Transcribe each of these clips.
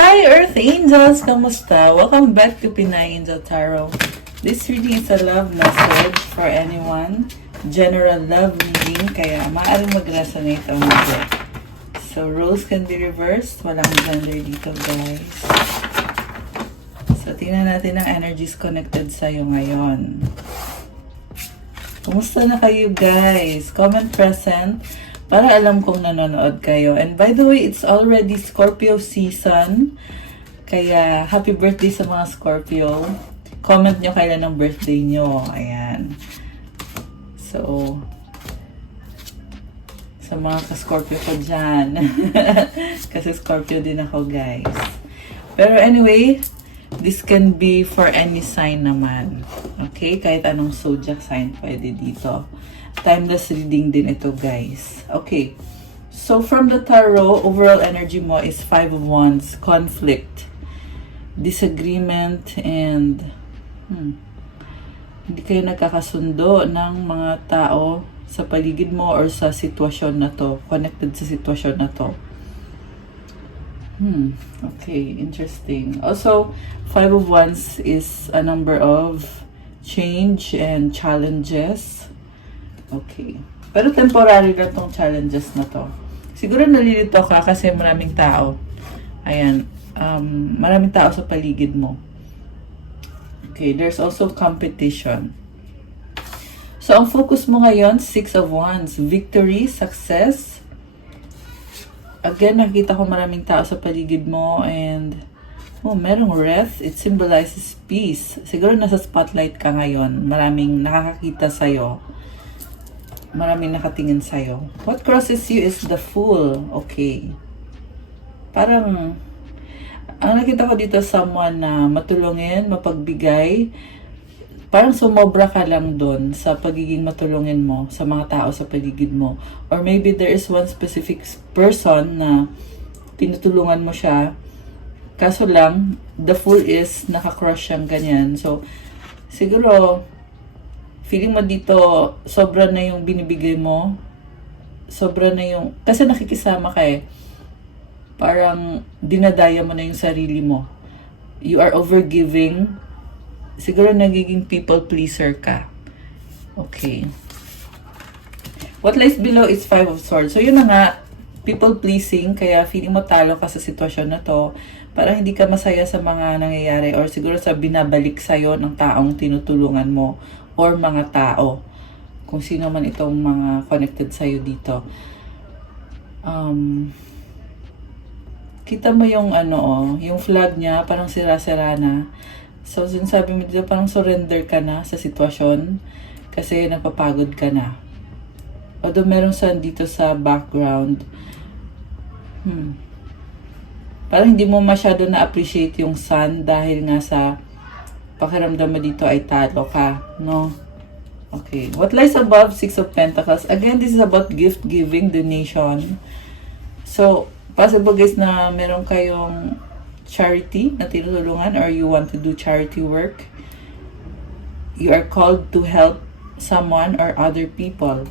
Hi Earth Angels! Kamusta? Welcome back to Pinay Angel Tarot. This reading is a love message for anyone. General love reading, kaya maaaring mag-resonate ang mga. So, roles can be reversed. Walang gender dito, guys. So, tingnan natin ang energies connected sa'yo ngayon. Kumusta na kayo, guys? Comment present para alam kong nanonood kayo. And by the way, it's already Scorpio season. Kaya, happy birthday sa mga Scorpio. Comment nyo kailan ang birthday nyo. Ayan. So, sa mga ka-Scorpio ko dyan. Kasi Scorpio din ako, guys. Pero anyway, this can be for any sign naman. Okay? Kahit anong zodiac sign pwede dito. Timeless reading din ito, guys. Okay. So, from the tarot, overall energy mo is 5 of Wands, conflict, disagreement, and hindi kayo nagkakasundo ng mga tao sa paligid mo or sa sitwasyon na to, connected sa sitwasyon na to. Okay, interesting. Also, 5 of Wands is a number of change and challenges. Okay. Pero temporary lang tong challenges na to. Siguro nalilito ka kasi maraming tao. Ayan. Maraming tao sa paligid mo. Okay. There's also competition. So, ang focus mo ngayon, 6 of Wands. Victory, success. Again, nakita ko maraming tao sa paligid mo and merong wreath. It symbolizes peace. Siguro nasa spotlight ka ngayon. Maraming nakakakita sa'yo. Maraming nakatingin sa'yo. What crosses you is the Fool. Okay. Parang, ang nakita ko dito, someone na matulungin, mapagbigay. Parang sumobra ka lang doon sa pagiging matulungin mo sa mga tao sa paligid mo. Or maybe there is one specific person na tinutulungan mo siya. Kaso lang, the Fool is nakakrush siyang ganyan. So, siguro, feeling mo dito, sobra na yung binibigay mo. Sobra na yung, kasi nakikisama ka eh. Parang dinadaya mo na yung sarili mo. You are overgiving. Siguro nagiging people pleaser ka. Okay. What lies below is 5 of Swords. So yun na nga, people pleasing, kaya feeling mo talo ka sa sitwasyon na to. Parang hindi ka masaya sa mga nangyayari or siguro sa binabalik sa'yo ng taong tinutulungan mo or mga tao. Kung sino man itong mga connected sa'yo dito. Kita mo yung yung flag niya, parang sira-sira na. So, sinasabi mo dito, parang surrender ka na sa sitwasyon kasi napapagod ka na. Although meron sun dito sa background, parang hindi mo masyado na-appreciate yung sun dahil nga sa pakiramdam mo dito ay talo ka, no? Okay. What lies above? 6 of Pentacles. Again, this is about gift giving, donation. So, possible guys na meron kayong charity na tinutulungan or you want to do charity work. You are called to help someone or other people.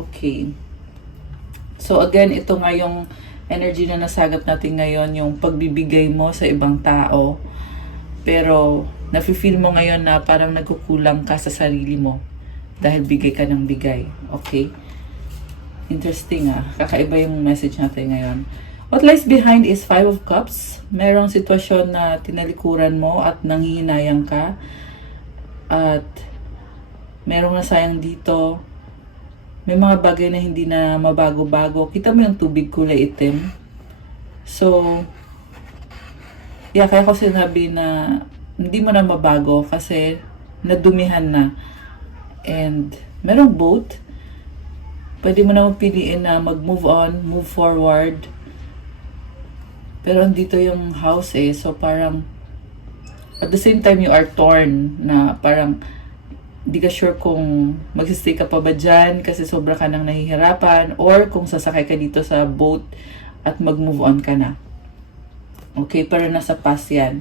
Okay. So, again, ito nga yung energy na nasagap natin ngayon, yung pagbibigay mo sa ibang tao. Pero, nafe-feel mo ngayon na parang nagkukulang ka sa sarili mo dahil bigay ka ng bigay. Okay? Interesting Kakaiba yung message natin ngayon. What lies behind is 5 of Cups. Merong sitwasyon na tinalikuran mo at nanghihinayang ka. At merong nasayang dito. May mga bagay na hindi na mabago-bago. Kita mo yung tubig kulay itim. So, kaya ko sinabi na hindi mo na mabago kasi nadumihan na. And merong boat. Pwede mo na piliin na mag-move on, move forward. Pero andito yung house so parang at the same time you are torn na parang hindi ka sure kung magsistay ka pa ba dyan kasi sobra ka nang nahihirapan or kung sasakay ka dito sa boat at mag-move on ka na. Okay, pero nasa past yan.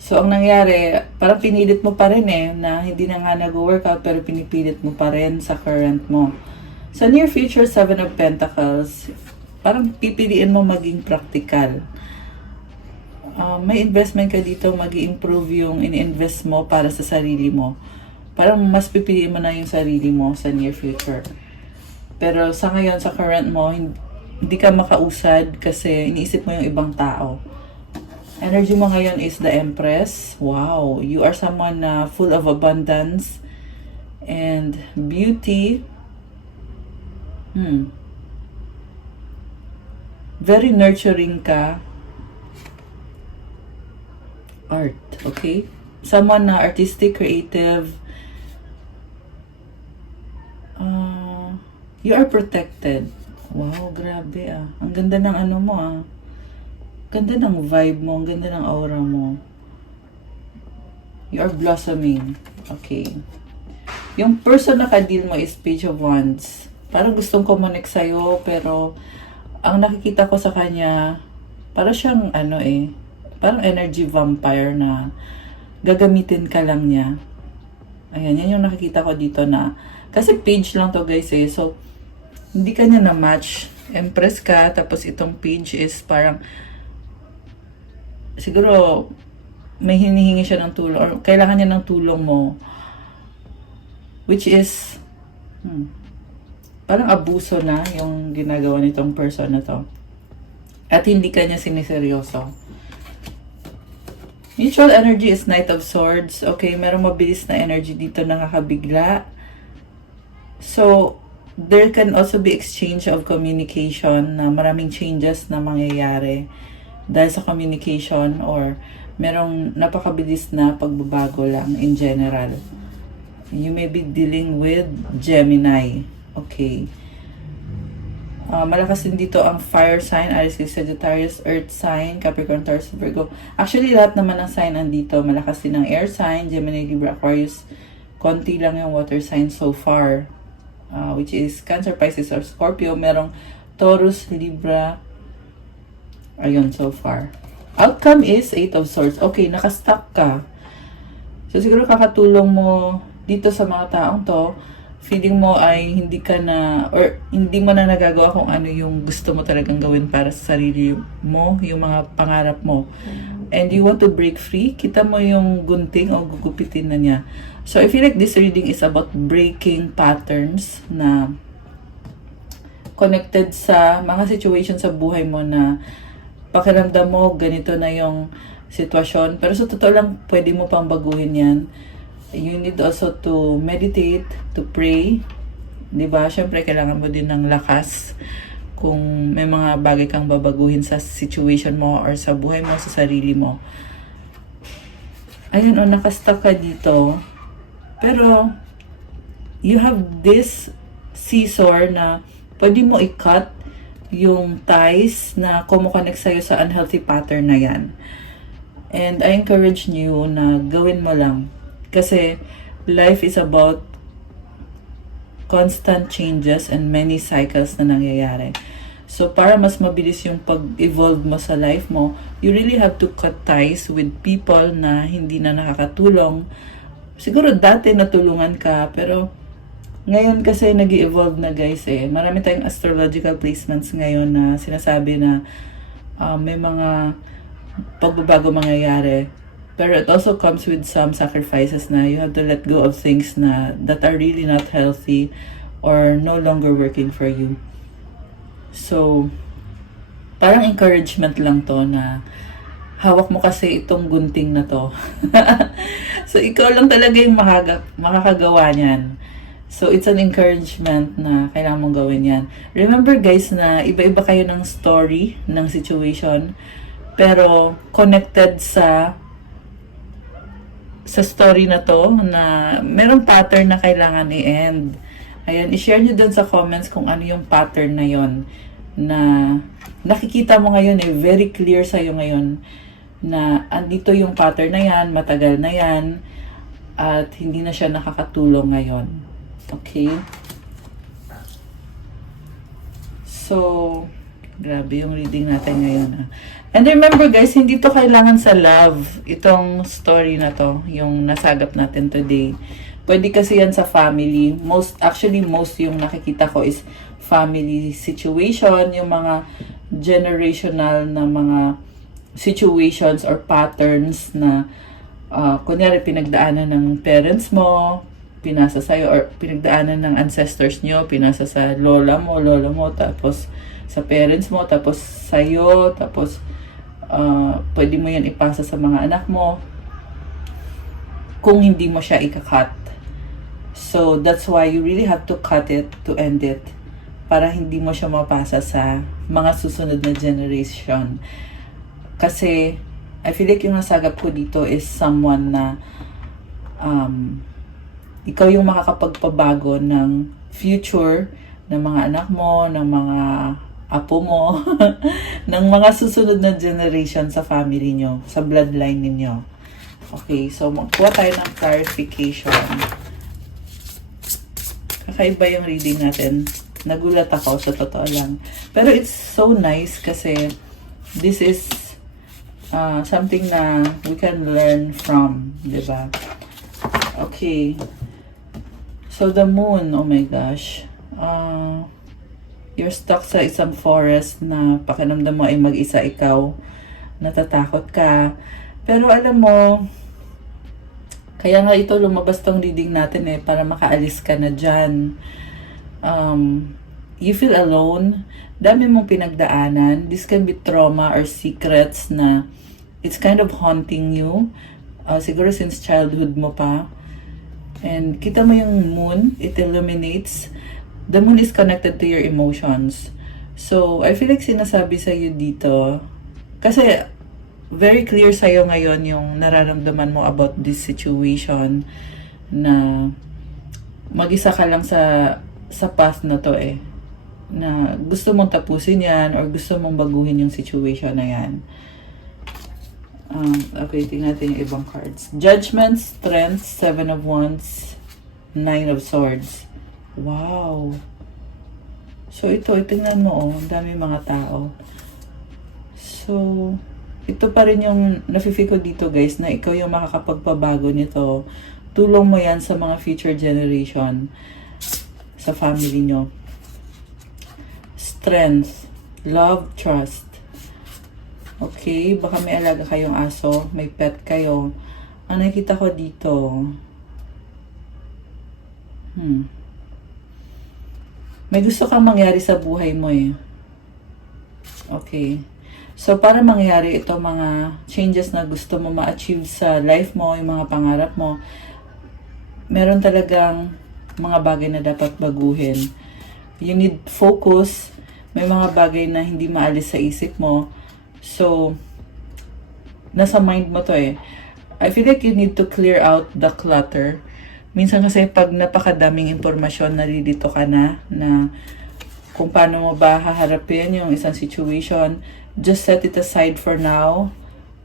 So, ang nangyari, parang pinilit mo pa rin na hindi na nga nag-workout pero pinipilit mo pa rin sa current mo. Sa near future, 7 of Pentacles, parang pipiliin mo maging practical. may investment ka dito, mag-i-improve yung in-invest mo para sa sarili mo. Parang mas pipiliin mo na yung sarili mo sa near future. Pero sa ngayon, sa current mo, hindi ka makausad kasi iniisip mo yung ibang tao. Energy mo ngayon is the Empress. Wow, you are someone na full of abundance and beauty. Very nurturing ka. Art, okay? Someone na artistic, creative. You are protected. Wow, grabe ah. Ang ganda ng ano mo ah. Ganda ng vibe mo, ang ganda ng aura mo. You are blossoming. Okay. Yung person na ka-deal mo is Page of Wands. Parang gustong connect sa'yo, pero ang nakikita ko sa kanya, parang siyang parang energy vampire na gagamitin ka lang niya. Ayan, yan yung nakikita ko dito na, kasi page lang to guys eh, so, hindi ka niya na-match. Empress ka, tapos itong page is parang, siguro, may hinihingi siya ng tulong, or kailangan niya ng tulong mo, which is, parang abuso na yung ginagawa nitong person na to. At hindi ka niya siniseryoso. Mutual energy is Knight of Swords. Okay, merong mabilis na energy dito, nakakabigla. So, there can also be exchange of communication na maraming changes na mangyayari dahil sa communication or merong napakabilis na pagbabago lang in general. You may be dealing with Gemini. Okay. Malakas din dito ang fire sign, Aries, Sagittarius, earth sign, Capricorn, Taurus, Virgo. Actually, lahat naman ng sign nandito. Malakas din ang air sign, Gemini, Libra, Aquarius. Konti lang yung water sign so far. Which is Cancer, Pisces, or Scorpio. Merong Taurus, Libra. Ayun, so far. Outcome is 8 of Swords. Okay, nakastuck ka. So, siguro kakatulong mo dito sa mga taong to. Feeling mo ay hindi ka na, or hindi mo na nagagawa kung ano yung gusto mo talagang gawin para sa sarili mo, yung mga pangarap mo. And you want to break free, kita mo yung gunting o gugupitin na niya. So, I feel like this reading is about breaking patterns na connected sa mga situations sa buhay mo na pakiramdam mo, ganito na yung sitwasyon. Pero sa totoo lang, pwede mo pang baguhin yan. You need also to meditate, to pray. Diba? Siyempre, kailangan mo din ng lakas kung may mga bagay kang babaguhin sa situation mo or sa buhay mo, sa sarili mo. Ayun, nakastuck ka dito. Pero, you have this scissor na pwede mo i-cut yung ties na kumukonect sa'yo sa unhealthy pattern na yan. And I encourage you na gawin mo lang. Kasi life is about constant changes and many cycles na nangyayari. So, para mas mabilis yung pag-evolve mo sa life mo, you really have to cut ties with people na hindi na nakakatulong. Siguro dati natulungan ka, pero ngayon kasi nag-evolve na guys eh. Marami tayong astrological placements ngayon na sinasabi na may mga pagbabago mangyayari. Pero it also comes with some sacrifices na you have to let go of things na that are really not healthy or no longer working for you. So, parang encouragement lang to na hawak mo kasi itong gunting na to. So, ikaw lang talaga yung makakagawa niyan. So, it's an encouragement na kailangan mong gawin yan. Remember guys na iba-iba kayo ng story, ng situation, pero connected sa story na to, na merong pattern na kailangan i-end. Ayan, i-share nyo dun sa comments kung ano yung pattern na yon na nakikita mo ngayon eh, very clear sa'yo ngayon na andito yung pattern na yan, matagal na yan, at hindi na siya nakakatulong ngayon. Okay? So, grabe yung reading natin ngayon. And remember guys, hindi to kailangan sa love, itong story na to, yung nasagap natin today. Pwede kasi yan sa family. Most yung nakikita ko is family situation, yung mga generational na mga situations or patterns na kunyari pinagdaanan ng parents mo, pinasa sa'yo, or pinagdaanan ng ancestors nyo, pinasa sa lola mo, tapos sa parents mo, tapos sa'yo, tapos pwede mo yan ipasa sa mga anak mo kung hindi mo siya ika-cut. So, that's why you really have to cut it to end it para hindi mo siya mapasa sa mga susunod na generation. Kasi, I feel like yung nasagap ko dito is someone na ikaw yung makakapagpabago ng future ng mga anak mo, ng mga apo mo, ng mga susunod na generation sa family nyo, sa bloodline ninyo. Okay, so magkuha tayo ng clarification. Kakaiba yung reading natin. Nagulat ako, sa totoo lang. Pero it's so nice kasi this is something na we can learn from, diba? Okay. So the moon, oh my gosh. You're stuck sa isang forest na pakiramdam mo ay mag-isa ikaw. Natatakot ka. Pero alam mo, kaya nga ito lumabas tong reading natin para makaalis ka na dyan. You feel alone. Dami mong pinagdaanan. This can be trauma or secrets na it's kind of haunting you. Siguro since childhood mo pa. And kita mo yung moon, it illuminates. The moon is connected to your emotions. So, I feel like sinasabi sa'yo dito, kasi very clear sa'yo ngayon yung nararamdaman mo about this situation na mag-isa ka lang sa path na to na gusto mong tapusin yan or gusto mong baguhin yung situation na yan. Okay, tingnan natin yung ibang cards. Judgment, Strength, 7 of Wands, 9 of Swords. Wow! So, ito, tingnan mo, ang dami mga tao. So, ito pa rin yung nafe-feel ko dito, guys, na ikaw yung makakapagpabago nito. Tulong mo yan sa mga future generation, sa family nyo. Strength, Love, Trust. Okay, baka may alaga kayong aso, may pet kayo. Ang nakikita ko dito, may gusto kang mangyari sa buhay mo Okay. So, para mangyari ito mga changes na gusto mo ma-achieve sa life mo, yung mga pangarap mo, meron talagang mga bagay na dapat baguhin. You need focus. May mga bagay na hindi maalis sa isip mo. So, nasa mind mo to I feel like you need to clear out the clutter. Minsan kasi pag napakadaming impormasyon, nalilito ka na kung paano mo ba haharapin yung isang situation. Just set it aside for now.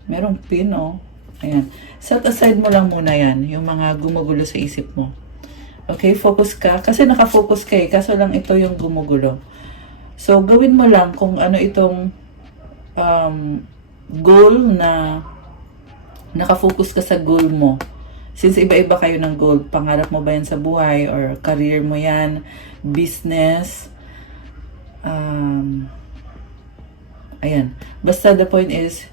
Merong pin, Ayan. Set aside mo lang muna yan, yung mga gumugulo sa isip mo. Okay, focus ka. Kasi nakafocus ka kaso lang ito yung gumugulo. So, gawin mo lang kung ano itong goal na nakafocus ka sa goal mo. Since iba-iba kayo ng goal, pangarap mo ba yan sa buhay or career mo yan, business, ayan. Basta the point is,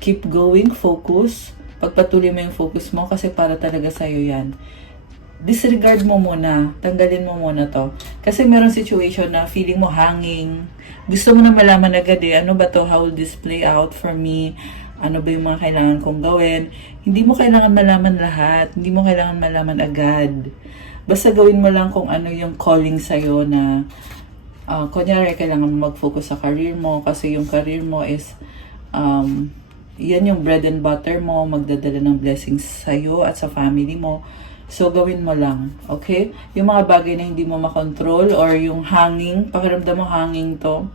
keep going, focus. Pagpatuloy mo yung focus mo kasi para talaga sa'yo yan. Disregard mo muna. Tanggalin mo muna to. Kasi meron situation na feeling mo hanging. Gusto mo na malaman agad ano ba to? How will this play out for me? Ano ba yung mga kailangan kong gawin? Hindi mo kailangan malaman lahat. Hindi mo kailangan malaman agad. Basta gawin mo lang kung ano yung calling sa'yo na kunyari, kailangan mo mag-focus sa career mo kasi yung career mo is yan yung bread and butter mo, magdadala ng blessings sa'yo at sa family mo. So, gawin mo lang. Okay? Yung mga bagay na hindi mo makontrol or yung hanging, pakiramdam mo hanging to.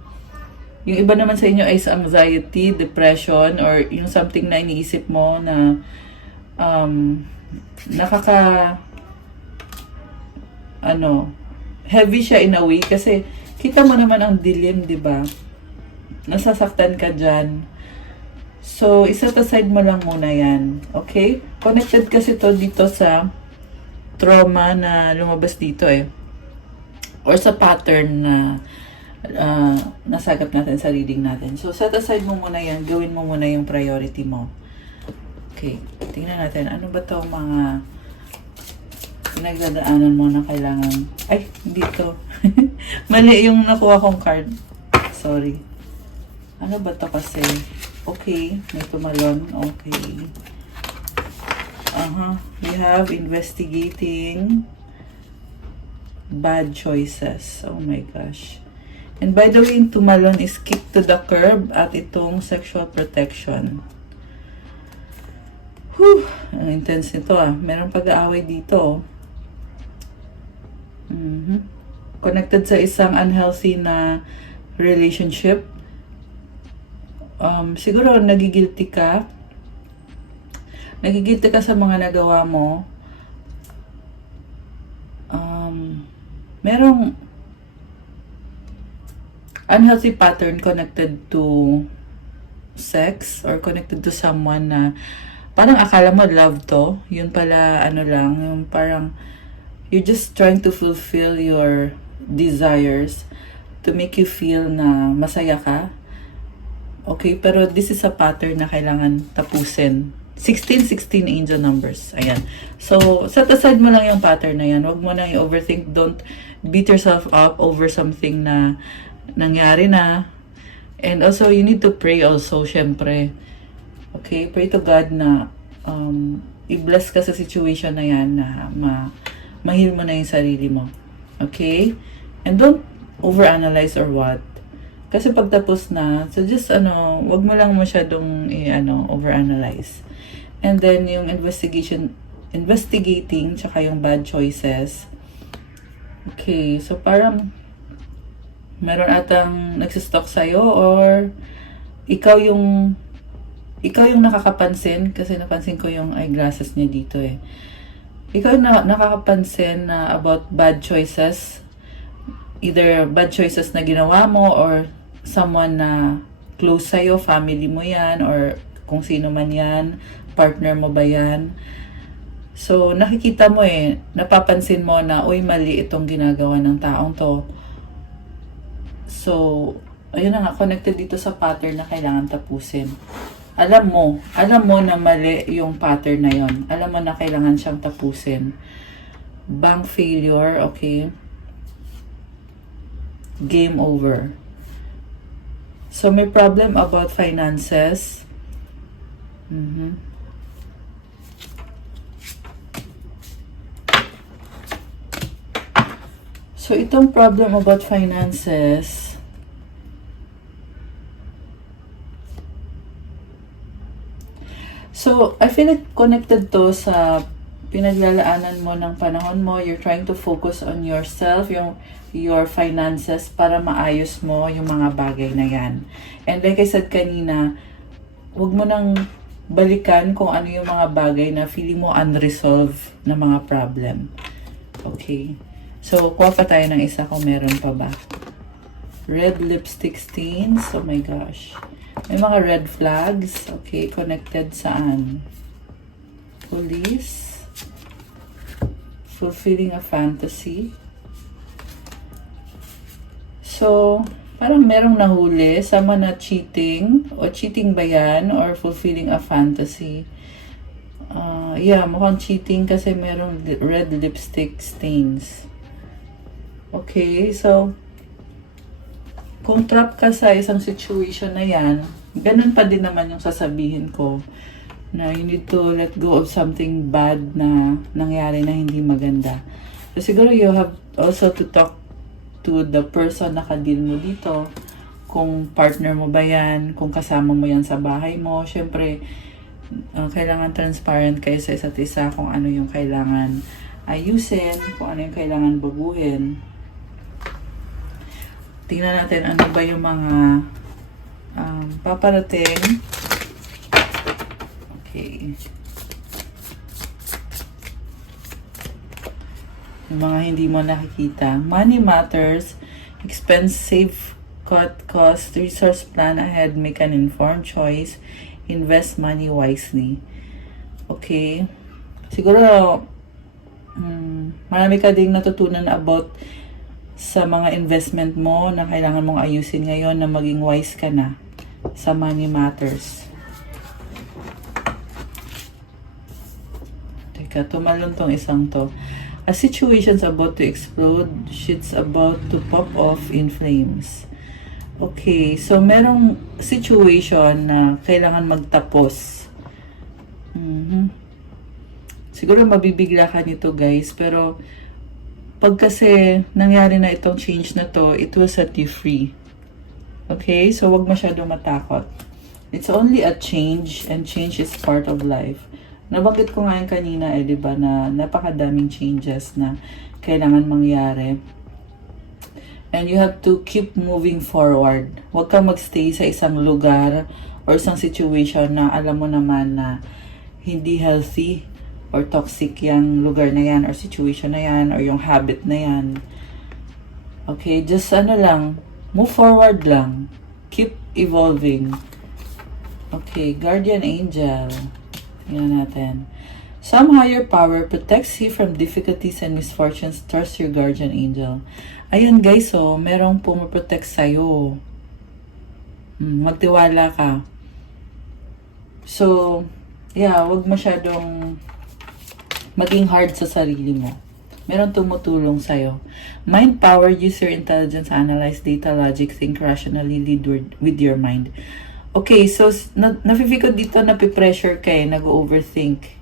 Yung iba naman sa inyo is anxiety, depression, or yung something na iniisip mo na heavy siya in a way kasi kita mo naman ang dilim, di ba? Nasasaktan ka dyan. So, iset aside mo lang muna yan. Okay? Connected kasi to dito sa trauma na lumabas dito or sa pattern na nasagap natin sa reading natin. So, set aside mo muna yan. Gawin mo muna yung priority mo. Okay. Tingnan natin. Ano ba to mga pinagdadaanan mo na kailangan... Ay, hindi to. Mali yung nakuha kong card. Sorry. Ano ba to kasi? Okay. May tumalon. Okay. You have investigating bad choices. Oh my gosh. And by the way, yung tumalon is kick to the curb at itong sexual protection. Whew! Ang intense nito ah. Merong pag-aaway dito. Connected sa isang unhealthy na relationship. Siguro nagigilty ka. Nagigilty ka sa mga nagawa mo. Merong unhealthy pattern connected to sex or connected to someone na parang akala mo love to. Yun pala ano lang, yung parang you're just trying to fulfill your desires to make you feel na masaya ka. Okay, pero this is a pattern na kailangan tapusin. 16 angel numbers. Ayan. So, set aside mo lang yung pattern na yan. Huwag mo nang i-overthink. Don't beat yourself up over something na nangyari na. And also, you need to pray also, syempre. Okay? Pray to God na i-bless ka sa situation na yan na ma-heal mo na yung sarili mo. Okay? And don't overanalyze or what. Kasi pagtapos na, so just wag mo lang masyadong overanalyze. And then yung investigating tsaka yung bad choices. Okay, so parang meron atang nagsistalk sa'yo or ikaw yung nakakapansin kasi napansin ko yung eyeglasses niya dito eh. Ikaw yung nakakapansin na about bad choices. Either bad choices na ginawa mo or someone na close sa'yo, family mo yan, or kung sino man yan, partner mo ba yan. So, nakikita mo napapansin mo na, uy, mali itong ginagawa ng taong to. So, ayun na nga, connected dito sa pattern na kailangan tapusin. Alam mo na mali yung pattern na yon. Alam mo na kailangan siyang tapusin. Bank failure, okay? Game over. So, may problem about finances. So, itong problem about finances, so, I feel like connected to sa pinaglalaanan mo ng panahon mo. You're trying to focus on yourself, your finances, para maayos mo yung mga bagay na yan. And like I said kanina, huwag mo nang balikan kung ano yung mga bagay na feeling mo unresolved na mga problem. Okay. So, kuha pa tayo ng isa kung meron pa ba. Red lipstick stains. Oh my gosh. May mga red flags. Okay, connected saan? Police. Fulfilling a fantasy. So, parang merong nahuli. Sama na cheating. O cheating ba yan? Or fulfilling a fantasy? Yeah, mukhang cheating kasi merong red lipstick stains. Okay, so kung trap ka sa isang situation na yan, ganun pa din naman yung sasabihin ko na you need to let go of something bad na nangyari na hindi maganda. So siguro you have also to talk to the person na kadil mo dito, kung partner mo ba yan, kung kasama mo yan sa bahay mo. Syempre, kailangan transparent kayo sa isa't isa kung ano yung kailangan ayusin, kung ano yung kailangan baguhin. Tingnan natin ano ba yung mga paparating. Okay. Yung mga hindi mo nakikita. Money matters. Expense, save, cut cost, resource plan ahead, make an informed choice, invest money wisely. Okay. Siguro, marami ka ding natutunan about sa mga investment mo na kailangan mong ayusin ngayon na maging wise ka na sa money matters. Teka, tumalon tong isang to. A situation's about to explode, shit's about to pop off in flames. Okay, so merong situation na kailangan magtapos. Siguro mabibigla ka nito guys, pero pag kasi nangyari na itong change na to, it will set you free. Okay? So, wag masyadong matakot. It's only a change, and change is part of life. Nabanggit ko nga yung kanina, diba, na napakadaming changes na kailangan mangyari. And you have to keep moving forward. Huwag kang magstay sa isang lugar or isang situation na alam mo naman na hindi healthy or toxic yung lugar na yan or situation na yan or yung habit na yan. Okay, just lang, move forward lang. Keep evolving. Okay, guardian angel. Yan natin. Some higher power protects you from difficulties and misfortunes. Trust your guardian angel. Ayun guys, so merong pumaprotect sa'yo. Magtiwala ka. So, yeah, wag masyadong maging hard sa sarili mo. Meron tumutulong sa'yo. Mind power, use your intelligence, analyze data, logic, think rationally, lead with your mind. Okay, so nafe-feel ko dito napipressure ka eh, nag-overthink.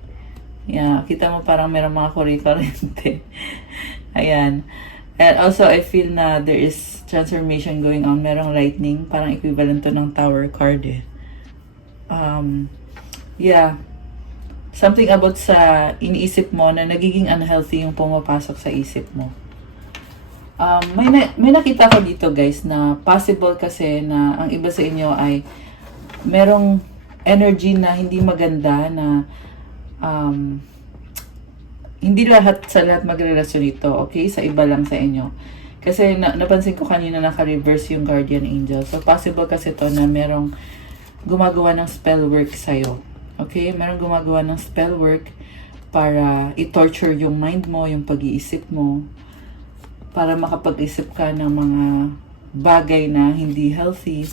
Yeah, kita mo parang meron mga kore-korente. Ayan. And also, I feel na there is transformation going on. Merong lightning, parang equivalent to ng tower card eh. Yeah. Something about sa iniisip mo na nagiging unhealthy yung pumapasok sa isip mo. May nakita ko dito guys na possible kasi na ang iba sa inyo ay merong energy na hindi maganda na hindi sa lahat magrelasyon ito, okay? Sa iba lang sa inyo. Kasi napansin ko kanina naka-reverse yung guardian angel. So possible kasi to na merong gumagawa ng spell work sa'yo. Okay? Merong gumagawa ng spell work para i-torture yung mind mo, yung pag-iisip mo, para makapag-isip ka ng mga bagay na hindi healthy.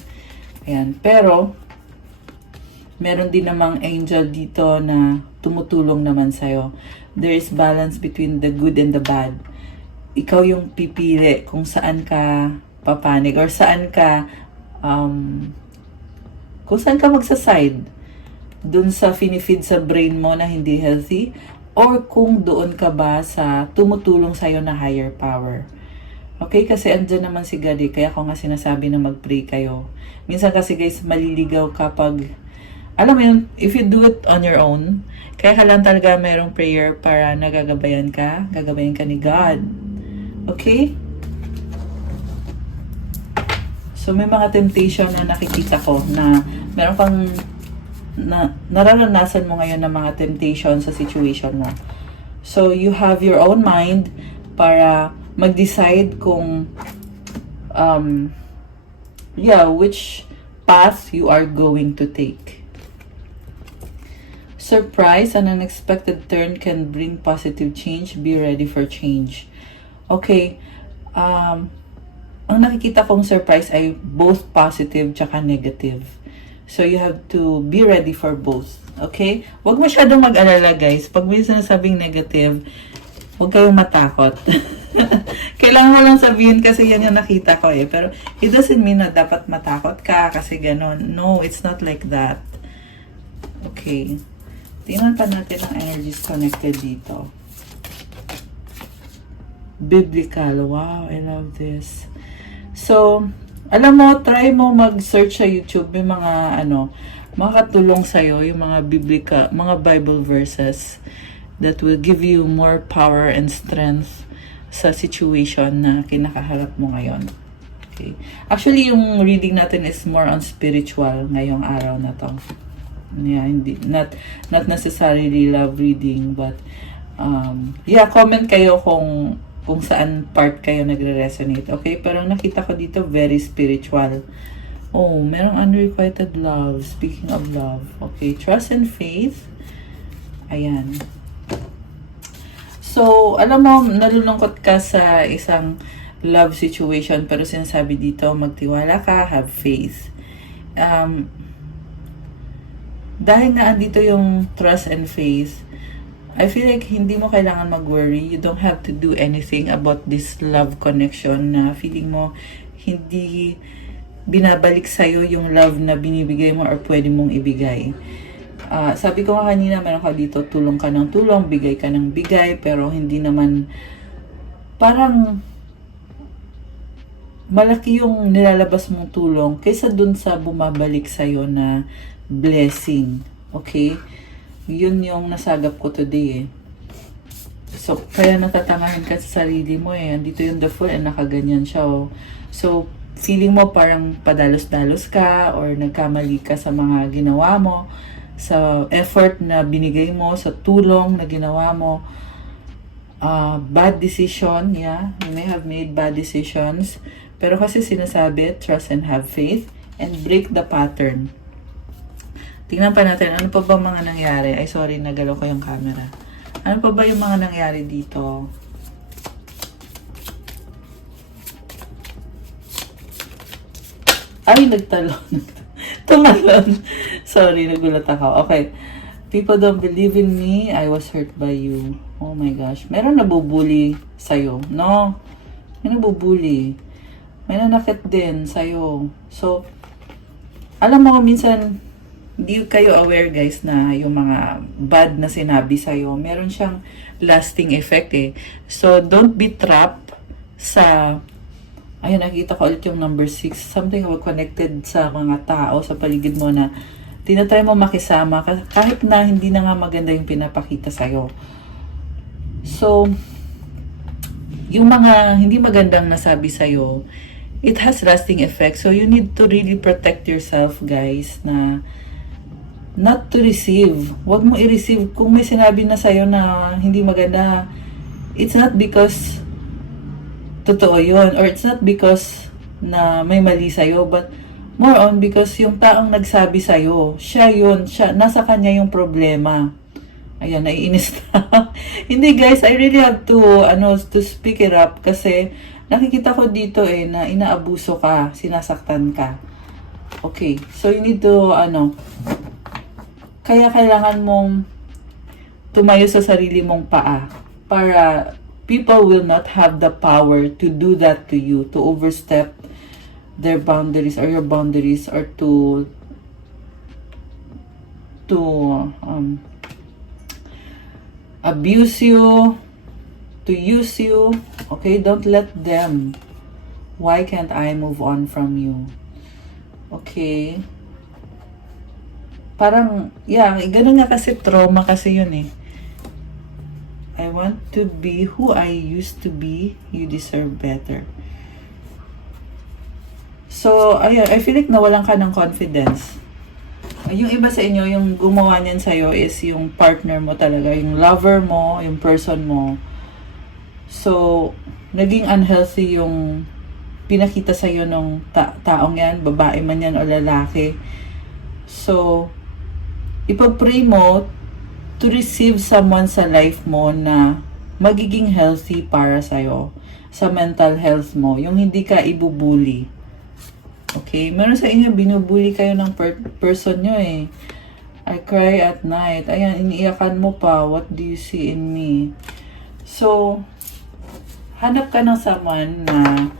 Ayan. Pero, meron din namang angel dito na tumutulong naman sa'yo. There is balance between the good and the bad. Ikaw yung pipili kung saan ka papanig or saan ka kung saan ka magsaside. Dun sa finifeed sa brain mo na hindi healthy, or kung doon ka ba sa tumutulong sa'yo na higher power. Okay, kasi andyan naman si God eh, kaya ako nga sinasabi na mag-pray kayo. Minsan kasi guys, maliligaw kapag, alam mo yun, if you do it on your own, kaya ka lang talaga mayroong prayer para gagabayan ka ni God. Okay? So may mga temptation na nakikita ko na meron kang nararanasan mo ngayon ng mga temptation sa situation mo. So, you have your own mind para mag-decide kung which path you are going to take. Surprise, an unexpected turn can bring positive change. Be ready for change. Okay. Ang nakikita kong surprise ay both positive tsaka negative. So, you have to be ready for both. Okay? Huwag masyadong mag-alala, guys. Pag may sinasabing negative, huwag kayong matakot. Kailangan mo lang sabihin kasi yan yung nakita ko eh. Pero, it doesn't mean na dapat matakot ka kasi ganon. No, it's not like that. Okay. Tingnan pa natin ang energies connected dito. Biblical. Wow, I love this. So, alam mo, try mo mag-search sa YouTube, may mga makakatulong sa'yo, yung mga mga Bible verses that will give you more power and strength sa situation na kinakaharap mo ngayon. Okay. Actually, yung reading natin is more on spiritual ngayong araw na to. Yeah, not necessarily love reading, but yeah, comment kayo kung saan part kayo nagre-resonate. Okay? Pero nakita ko dito, very spiritual. Oh, merong unrequited love. Speaking of love. Okay, trust and faith. Ayan. So, alam mo, nalulungkot ka sa isang love situation, pero sinasabi dito, magtiwala ka, have faith. Dahil nga andito yung trust and faith, I feel like hindi mo kailangan mag-worry. You don't have to do anything about this love connection na feeling mo hindi binabalik sa'yo yung love na binibigay mo or pwede mong ibigay. Sabi ko nga kanina, meron ka dito, tulong ka ng tulong, bigay ka ng bigay, pero hindi naman, parang malaki yung nilalabas mong tulong kaysa dun sa bumabalik sa'yo na blessing. Okay? Yun yung nasagap ko today eh. So, kaya natatangahin ka sa sarili mo eh. Andito yung the Fool and nakaganyan siya oh. So, feeling mo parang padalos-dalos ka or nagkamali ka sa mga ginawa mo, sa effort na binigay mo, sa tulong na ginawa mo. Bad decision, yeah. You may have made bad decisions. Pero kasi sinasabi, trust and have faith and break the pattern. Tingnan pa natin, ano pa ba mga nangyari? Ay, sorry, nagalaw ko yung camera. Ano pa ba yung mga nangyari dito? Ay, nagtalon. Tumalon. Sorry, nagulat ako. Okay. People don't believe in me. I was hurt by you. Oh my gosh. Meron nabubuli sa'yo. No? May nabubuli. May nanakit din sa'yo. So, alam mo, minsan, hindi kayo aware guys na yung mga bad na sinabi sa'yo, meron siyang lasting effect eh. So, don't be trapped sa, ayun, nakita ko ulit yung number 6, something connected sa mga tao sa paligid mo na tinatry mo makisama kahit na hindi na nga maganda yung pinapakita sa'yo. So, yung mga hindi magandang nasabi sa'yo, it has lasting effect. So, you need to really protect yourself guys na not to receive. Huwag mo i-receive. Kung may sinabi na sa'yo na hindi maganda, it's not because totoo yun, or it's not because na may mali sa'yo, but more on because yung taong nagsabi sa'yo, siya yun, nasa kanya yung problema. Ayan, naiinis na. Hindi guys, I really have to speak it up kasi nakikita ko dito eh, na inaabuso ka, sinasaktan ka. Okay, so you need to, kaya kailangan mong tumayo sa sarili mong paa para people will not have the power to do that to you, to overstep their boundaries or your boundaries or to abuse you, to use you. Okay, don't let them. Why can't I move on from you? Okay. Parang, yeah, ganun nga kasi, trauma kasi yun eh. I want to be who I used to be. You deserve better. So, ayun, I feel like nawalan ka ng confidence. Yung iba sa inyo, yung gumawa niyan sa'yo is yung partner mo talaga, yung lover mo, yung person mo. So, naging unhealthy yung pinakita sa'yo ng taong yan, babae man yan o lalaki. So, ipag-pray mo to receive someone sa life mo na magiging healthy para sa'yo, sa mental health mo, yung hindi ka ibubuli. Okay? Meron sa inyo, binubuli kayo ng person nyo eh. I cry at night. Ayan, iniiyakan mo pa. What do you see in me? So, hanap ka ng someone na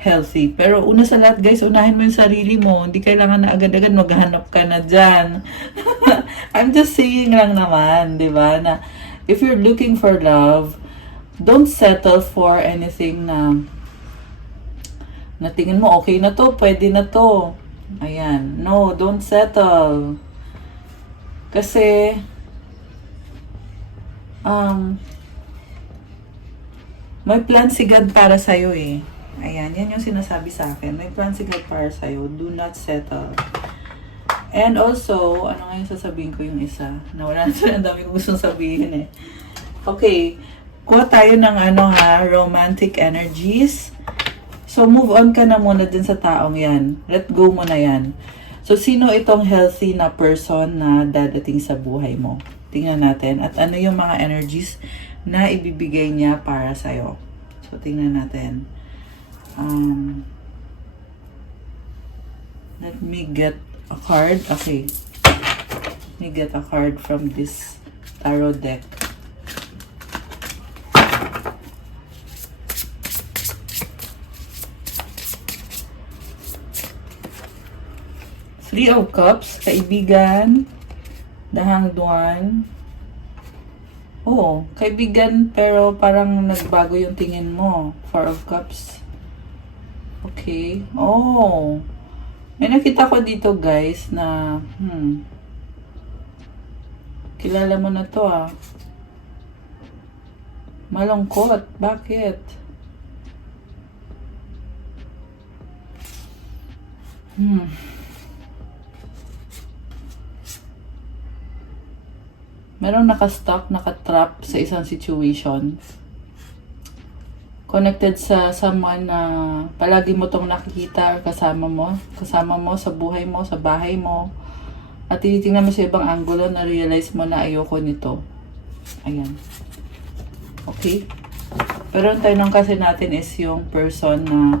healthy. Pero una sa lahat guys, unahin mo yung sarili mo. Hindi kailangan na agad-agad maghanap ka na dyan. I'm just saying lang naman, di ba? Na if you're looking for love, don't settle for anything na tingin mo okay na to, pwede na to. Ayan. No, don't settle. Kasi may plan si God para sa'yo eh. Ayan, yan yung sinasabi sa akin. May plan si God para sa'yo. Do not settle. And also, ano nga yung sasabihin ko yung isa? Nawala na siya. Ang dami ko gustong sabihin eh. Okay. Kuha tayo ng romantic energies. So, move on ka na muna din sa taong yan. Let go mo na yan. So, sino itong healthy na person na dadating sa buhay mo? Tingnan natin. At ano yung mga energies na ibibigay niya para sa'yo. So, tingnan natin. Let me get a card. Okay. Let me get a card from this tarot deck. Three of Cups, kaibigan. The Hanged One. Oh, kaibigan, pero parang nagbago yung tingin mo. Four of Cups. Okay. Oh. May nakita ko dito, guys, na, kilala mo na to, ah. Malungkot. Bakit? Merong nakastuck, nakatrap sa isang situation. Connected sa someone na palagi mo tong nakikita or kasama mo sa buhay mo, sa bahay mo. At tinitingnan mo sa ibang angulo na realize mo na ayoko nito. Ayan. Okay? Pero ang tanong kasi natin is yung person na,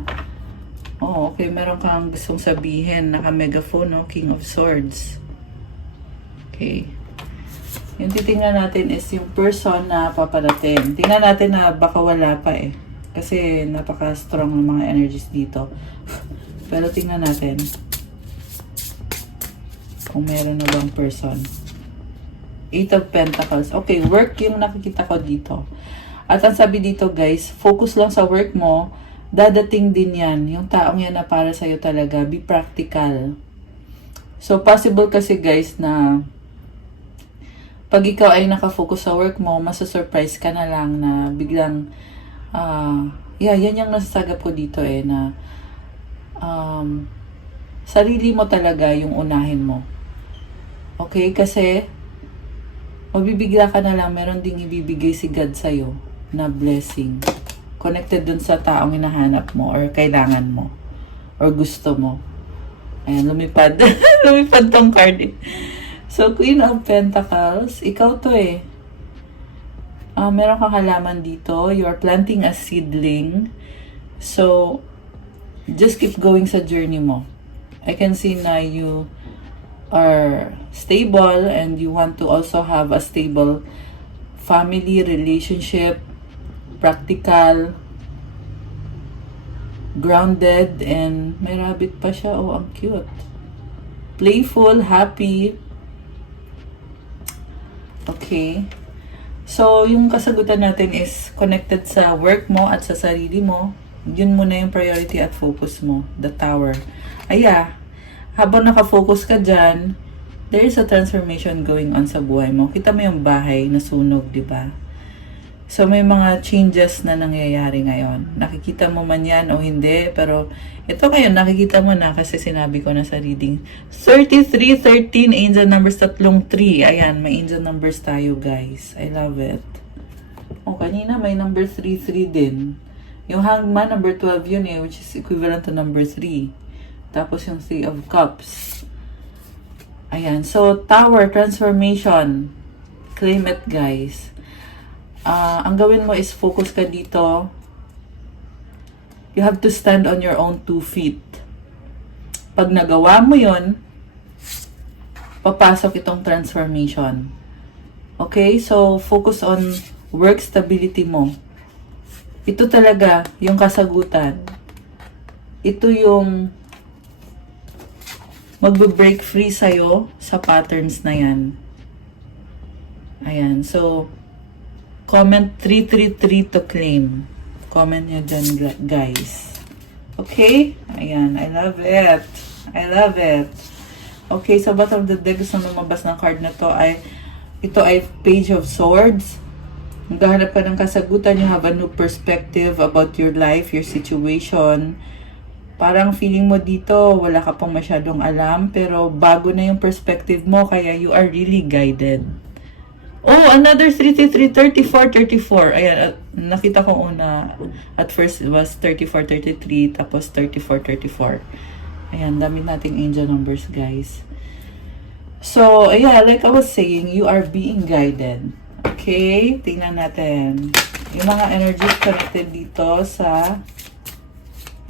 okay, meron kang gustong sabihin, naka-megaphone, no? King of Swords. Okay. Yung titingnan natin is yung person na paparating. Tingnan natin na baka wala pa eh. Kasi napaka-strong ng mga energies dito. Pero tingnan natin kung meron na bang person. Eight of Pentacles. Okay, work yung nakikita ko dito. At ang sabi dito, guys, focus lang sa work mo. Dadating din yan. Yung taong yan na para sa'yo talaga. Be practical. So, possible kasi, guys, na pag ikaw ay nakafocus sa work mo, masusurprise ka na lang na biglang, yan yung nasasagap ko dito eh, na sarili mo talaga yung unahin mo. Okay? Kasi, mabibigla ka na lang, meron ding ibibigay si God sa'yo na blessing. Connected dun sa taong hinahanap mo or kailangan mo or gusto mo. Ayan, lumipad. Lumipad tong card eh. So, Queen of Pentacles, ikaw to eh. Meron kang halaman dito. You are planting a seedling. So, just keep going sa journey mo. I can see na you are stable and you want to also have a stable family, relationship, practical, grounded, and may rabbit pa siya. Oh, ang cute. Playful, happy. Okay. So, yung kasagutan natin is connected sa work mo at sa sarili mo. Yun muna yung priority at focus mo. The Tower. Habang nakafocus ka dyan, there is a transformation going on sa buhay mo. Kita mo yung bahay na sunog, di ba? So, may mga changes na nangyayari ngayon. Nakikita mo man yan o hindi, pero ito ngayon, nakikita mo na kasi sinabi ko na sa reading. 33, 13, angel numbers, 3. Ayan, may angel numbers tayo, guys. I love it. Kanina may number 33 din. Yung Hangman, number 12 yun eh, which is equivalent to number 3. Tapos yung 3 of Cups. Ayan, so Tower, transformation. Claim it, guys. Ang gawin mo is focus ka dito. You have to stand on your own 2 feet. Pag nagawa mo yon, papasok itong transformation. Okay? So, focus on work stability mo. Ito talaga yung kasagutan. Ito yung magbe-break free sa'yo sa patterns na yan. Ayan. So, comment 333 to claim. Comment nyo dyan, guys. Okay? Ayan. I love it. I love it. Okay, so bottom of the deck, gusto lumabas ng card na to ito ay Page of Swords. Maghahanap ka ng kasagutan. You have a new perspective about your life, your situation. Parang feeling mo dito, wala ka pang masyadong alam, pero bago na yung perspective mo, kaya you are really guided. Oh, another 33, 34, 34. Ayan, nakita ko una. At first, it was 34, 33, tapos 34, 34. Ayan, dami nating angel numbers, guys. So, yeah, like I was saying, you are being guided. Okay? Tingnan natin. Yung mga energies connected dito sa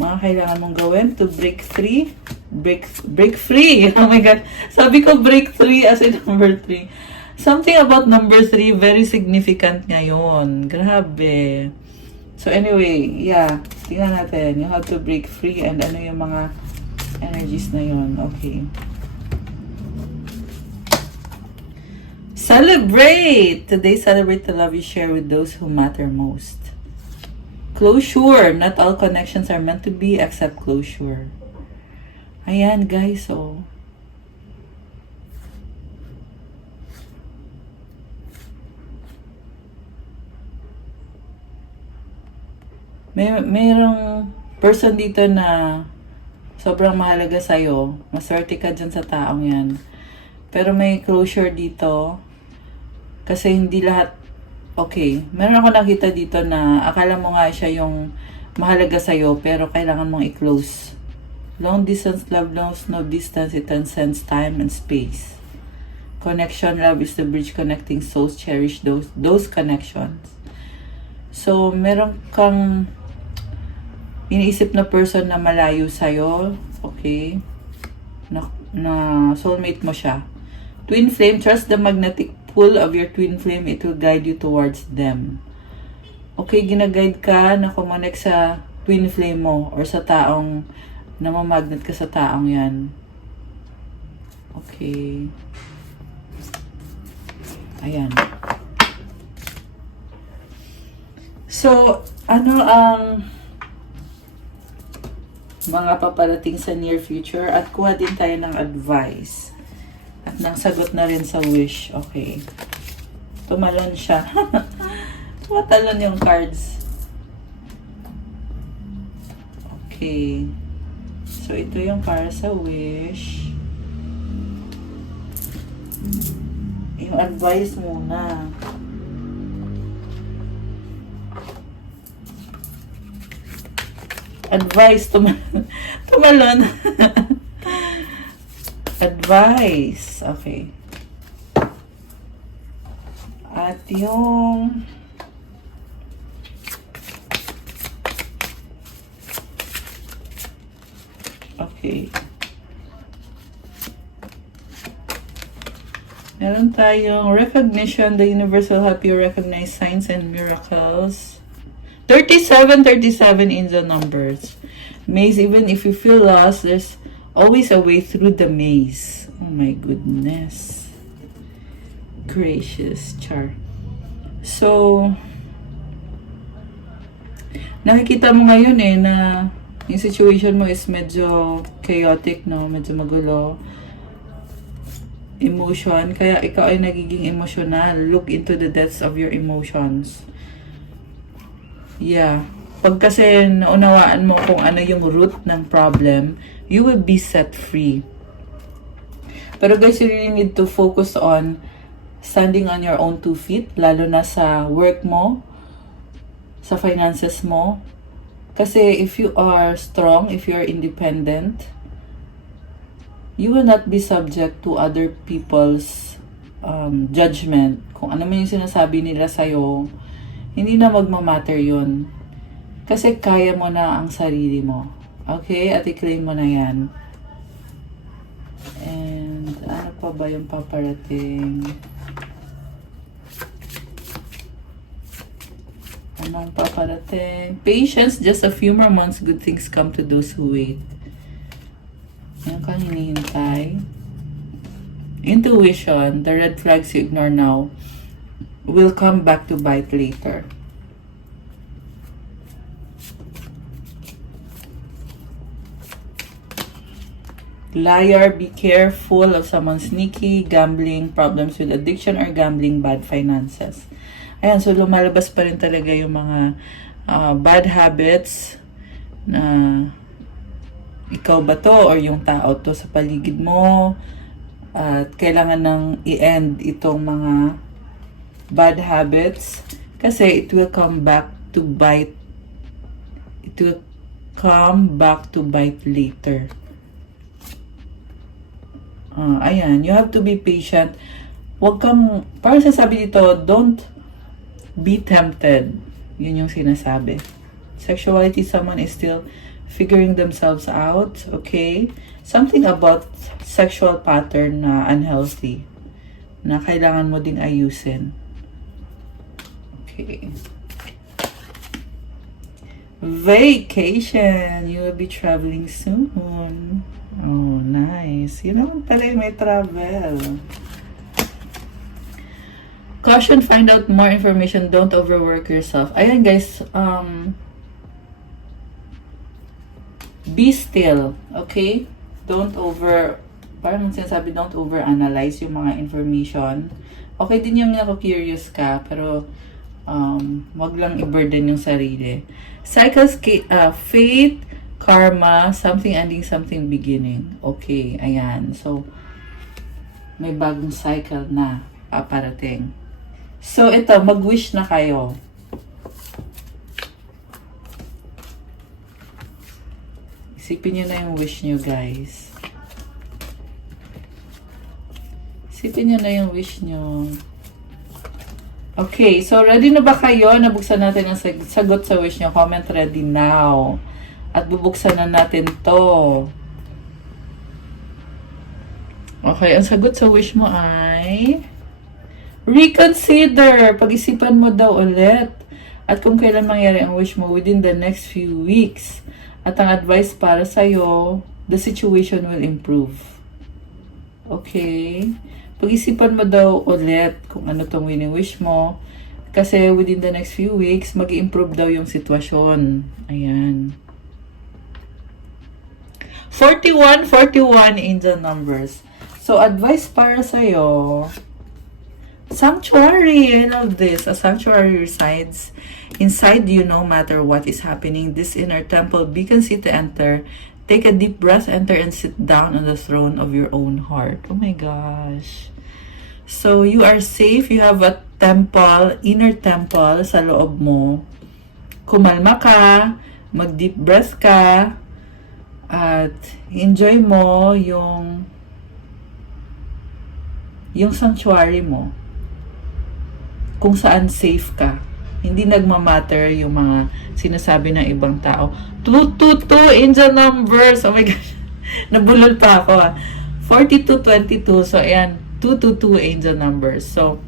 mga kailangan mong gawin to break free. Break free! Oh my God! Sabi ko break 3 as in number 3. Something about number 3, very significant ngayon. Grabe. So anyway, yeah. Tingnan natin. You have to break free and ano yung mga energies na yun. Okay. Celebrate! Today, celebrate the love you share with those who matter most. Closure. Not all connections are meant to be except closure. Ayan, guys. So, mayroong person dito na sobrang mahalaga sa'yo. Maswerte ka dyan sa taong yan. Pero may closure dito. Kasi hindi lahat okay. Meron ako nakita dito na akala mo nga siya yung mahalaga sa'yo, pero kailangan mong i-close. Long distance love knows no distance. It transcends time and space. Connection love is the bridge connecting souls. Cherish those connections. So, meron kang iniisip na person na malayo sa'yo. Okay? Na soulmate mo siya. Twin flame, trust the magnetic pull of your twin flame. It will guide you towards them. Okay, ginaguide ka na kumonek sa twin flame mo or sa taong namamagnet ka sa taong yan. Okay. Ayan. So, ano ang mga paparating sa near future? At kuha din tayo ng advice. At nang sagot na rin sa wish. Okay. Tumalon siya. Tumatalon yung cards. Okay. So, ito yung para sa wish. Yung advice muna. Advice, tumalon. Advice. Okay. At yung okay. Meron tayong recognition. The universe will help you recognize signs and miracles. 37 in the numbers. Maze, even if you feel lost, there's always a way through the maze. Oh my goodness. Gracious, Char. So, nakikita mo ngayon na yung situation mo is medyo chaotic, no? Medyo magulo. Emotion. Kaya ikaw ay nagiging emotional. Look into the depths of your emotions. Yeah. Pag kasi naunawaan mo kung ano yung root ng problem, you will be set free. Pero guys, you really need to focus on standing on your own 2 feet, lalo na sa work mo, sa finances mo. Kasi if you are strong, if you are independent, you will not be subject to other people's judgment. Kung ano man yung sinasabi nila sa'yo, hindi na magmamatter yun. Kasi kaya mo na ang sarili mo. Okay? At i-claim mo na yan. And ano pa ba yung paparating? Anong paparating? Patience, just a few more months, good things come to those who wait. Yan kang hinihintay. Intuition, the red flags you ignore now will come back to bite later. Liar, be careful of someone sneaky, gambling, problems with addiction or gambling, bad finances. Ayan, so lumalabas pa rin talaga yung mga bad habits na ikaw ba to or yung tao to sa paligid mo, at kailangan nang i-end itong mga bad habits kasi it will come back to bite. It will come back to bite later. Ayan, you have to be patient. Huwag kang, parang sasabi dito, don't be tempted. Yun yung sinasabi. Sexuality, someone is still figuring themselves out, okay? Something about sexual pattern na unhealthy na kailangan mo ding ayusin. Okay. Vacation. You will be traveling soon. Oh, nice. Yun naman pala may travel. Caution, find out more information. Don't overwork yourself. Ayan guys, be still, okay? Parang sinasabi, don't overanalyze yung mga information. Okay din yung nako-curious ka, pero wag lang i-burden yung sarili. Cycles, fate, karma, something ending, something beginning. Okay, ayan. So, may bagong cycle na paparating. So, ito, mag-wish na kayo. Isipin nyo na yung wish nyo, guys. Isipin nyo na yung wish nyo. Okay, so ready na ba kayo? Nabuksan natin ang sagot sa wish nyo. Comment ready now. At bubuksan na natin to. Okay, ang sagot sa wish mo ay reconsider. Pag-isipan mo daw ulit. At kung kailan mangyari ang wish mo within the next few weeks. At ang advice para sa'yo, the situation will improve. Okay? Pag-isipan mo daw ulit kung ano tong winning wish mo. Kasi within the next few weeks, mag-improve daw yung sitwasyon. Ayan. 41 angel numbers. So, advice para sa'yo, sanctuary. I love this. A sanctuary resides inside you no matter what is happening. This inner temple beckons you to enter. Take a deep breath, enter, and sit down on the throne of your own heart. Oh my gosh. So, you are safe. You have a temple, inner temple sa loob mo. Kumalma ka, mag-deep breath ka, at enjoy mo yung sanctuary mo. Kung saan safe ka. Hindi nagmamatter yung mga sinasabi ng ibang tao. 222 angel numbers. Oh my gosh. Nabulol pa ako. 4222. So, ayan. 222 angel numbers. So,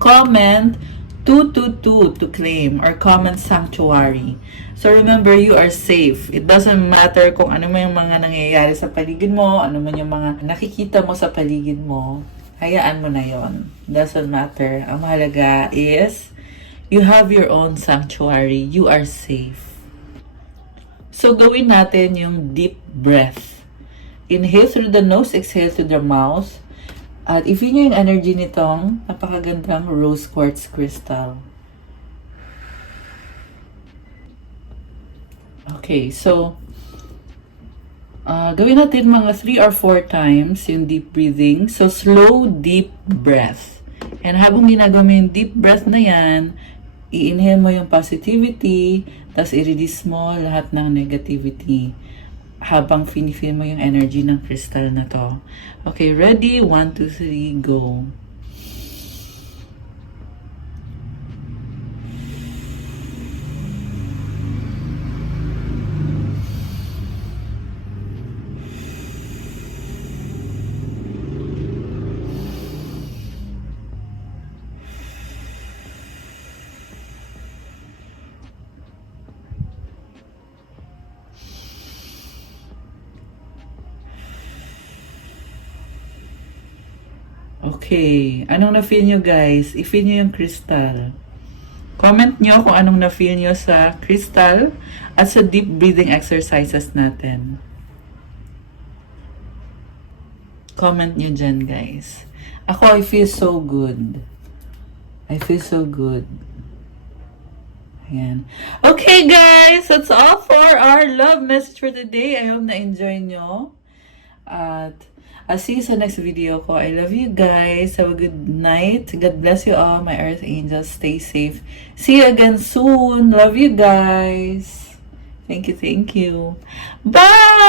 comment 222 to claim or comment sanctuary. So, remember, you are safe. It doesn't matter kung ano man yung mga nangyayari sa paligid mo, ano man yung mga nakikita mo sa paligid mo. Hayaan mo na yon. Doesn't matter. Ang mahalaga is, you have your own sanctuary. You are safe. So, gawin natin yung deep breath. Inhale through the nose, exhale through the mouth. At i-feel nyo yung energy nitong napakagandang rose quartz crystal. Okay, so, gawin natin mga 3 or 4 times yung deep breathing. So, slow, deep breath. And habang ginagawa mo yung deep breath na yan, i-inhale mo yung positivity, tapos i-release mo lahat ng negativity habang feel mo yung energy ng crystal na to. Okay, ready? 1, 2, 3, go. Okay. Anong na-feel nyo, guys? I-feel nyo yung crystal. Comment nyo kung anong na-feel nyo sa crystal at sa deep breathing exercises natin. Comment nyo dyan, guys. Ako, I feel so good. I feel so good. Ayan. Okay, guys. That's all for our love message for today. I hope na-enjoy nyo. At I'll see you sa next video ko. I love you guys. Have a good night. God bless you all, my earth angels. Stay safe. See you again soon. Love you guys. Thank you. Bye!